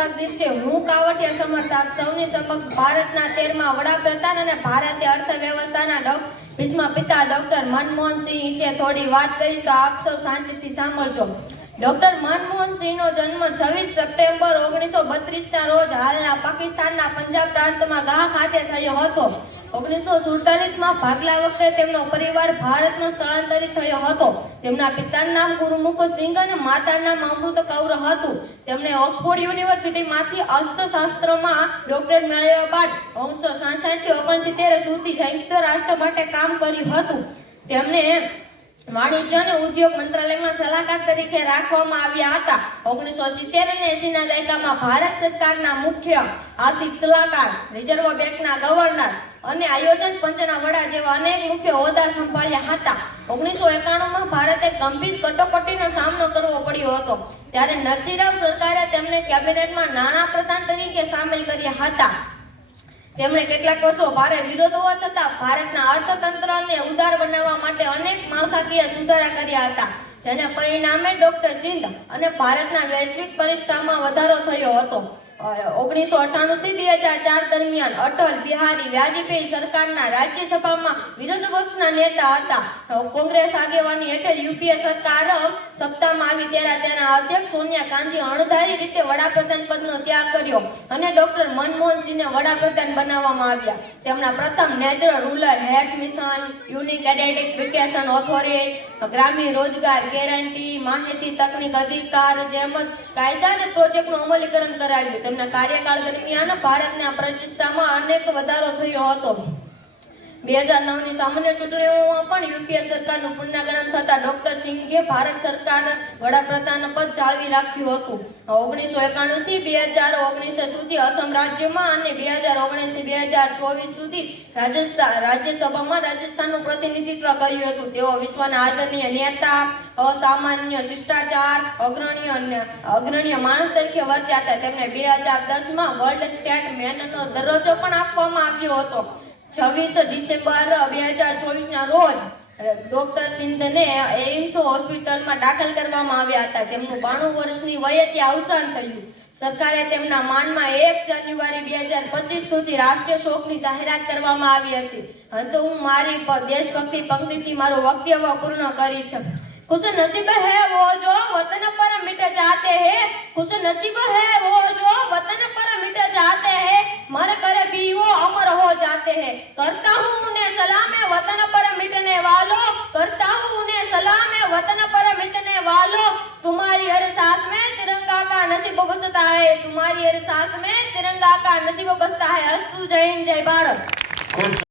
પ્રજાસત્તાક દિવસે હું કાવડિયા સમર્થ આપ સૌની સમક્ષ ભારતના 13મા વડાપ્રધાન અને ભારતીય અર્થવ્યવસ્થાના ભીષ્મ પિતા ડોક્ટર મનમોહન સિંહ વિશે થોડી વાત કરીશ તો આપ સૌ શાંતિથી સાંભળજો। ડોક્ટર મનમોહન સિંહનો જન્મ 26 સપ્ટેમ્બર 1932ના રોજ હાલના પાકિસ્તાનના પંજાબ પ્રાંતમાં ગાહ ખાતે થયો હતો। 1947માં ભાગલા વખતે તેમનો પરિવાર ભારતમાં સ્થળાંતરિત થયો હતો। તેમના પિતાનું નામ ગુરુમુખ સિંહ અને માતાનું નામ અમૃત કૌર હતું। તેમણે ઓક્સફોર્ડ યુનિવર્સિટીમાંથી અર્થશાસ્ત્રમાં ડોક્ટરેટ મેળવ્યા બાદ 1966 થી 69 સુધી સંયુક્ત રાષ્ટ્ર માટે કામ કર્યું હતું। તેમને વાણિજ્ય અને ઉદ્યોગ મંત્રાલયમાં સલાહકાર તરીકે રાખવામાં આવ્યા હતા। 1970 અને 80ના દાયકામાં ભારત સરકારના મુખ્ય આર્થિક સલાહકાર, રિઝર્વ બેંકના ગવર્નર અને આયોજન પંચના વડા જેવા અનેક મુખ્ય હોદ્દા સંભાળ્યા હતા। 1991માં ભારતે ગંભીર કટોકટીનો સામનો કરવો પડ્યો હતો ત્યારે નરસિંહરાવ સરકારે તેમને કેબિનેટમાં નાણાં પ્રધાન તરીકે સામેલ કર્યા હતા। તેમણે કેટલાક વર્ષો ભારે વિરોધ હોવા છતાં ભારતના અર્થતંત્રને ઉદાર બનાવવા માટે અનેક માળખાકીય સુધારા કર્યા હતા, જેને પરિણામે ડોક્ટર સિંહ અને ભારતના વૈશ્વિક પ્રતિષ્ઠામાં વધારો થયો હતો। 1998 થી 2004 દરમિયાન અટલ બિહારી વાજપેયી સરકારના રાજ્યસભામાં વિરોધ પક્ષના નેતા હતા। કોંગ્રેસ આગેવાની હેઠળ યુપીએ સરકાર સત્તામાં આવી ત્યારે તેના અધ્યક્ષ સોનિયા ગાંધી અણધારી રીતે વડાપ્રધાન પદનો ત્યાગ કર્યો અને ડોક્ટર મનમોહન સિંહને વડાપ્રધાન બનાવવામાં આવ્યા। તેમના પ્રથમ natural rural health mission, unique identification authority, ગ્રામીણ રોજગાર ગેરંટી, માહિતી તકનીક અધિકાર જેમ જ કાયદા અને પ્રોજેક્ટનું અમલીકરણ કરાવ્યું। તેમના કાર્યકાળ દરમિયાન ભારતના પ્રતિષ્ઠામાં અનેક વધારો થયો હતો। 2009ની સામાન્ય ચૂંટણીઓમાં પણ યુપીએ સરકારનું પુનર્ગઠન થતા ડોક્ટર સિંઘે ભારત સરકાર વડાપ્રધાન પદ જાળવી રાખ્યું હતું। 1991 થી 2019 સુધી અસમ રાજ્યમાં અને 2019 થી 2024 સુધી રાજ્યસભામાં રાજસ્થાનનું પ્રતિનિધિત્વ કર્યું હતું। તેઓ વિશ્વના આદરણીય નેતા, અસામાન્ય શિષ્ટાચાર, અગ્રણીય માણસ તરીકે વર્ત્યા હતા। તેમને 2010માં વર્લ્ડ સ્ટેટ મેનનો દરજ્જો પણ આપવામાં આવ્યો હતો। 26 ડિસેમ્બર 2024ના રોજ ડોક્ટર સિંધને એઇમ્સ હોસ્પિટલમાં દાખલ કરવામાં આવ્યા હતા। તેમનું 92 વર્ષની વયે ત્યાં અવસાન થયું। સરકારે તેમના માનમાં 1 જાન્યુઆરી 2025 સુધી રાષ્ટ્રીય શોકની જાહેરાત કરવામાં આવી હતી। તો હું મારી દેશભક્તિ પંક્તિથી મારું વક્તવ્ય પૂર્ણ કરીશ। खुश नसीब है वो जो वतन पर मिट जाते हैं, खुश नसीब है वो जो वतन पर मिट जाते हैं, मर कर भी वो अमर हो जाते हैं। करता हूँ उन्हें सलाम वतन पर मिटने वालों, करता हूँ उन्हें सलाम वतन पर मिटने वालों, तुम्हारी हर सांस में तिरंगा का नसीब बसता है, तुम्हारी हर सांस में तिरंगा का नसीब बसता है। अस्तु, जय हिंद, जय भारत।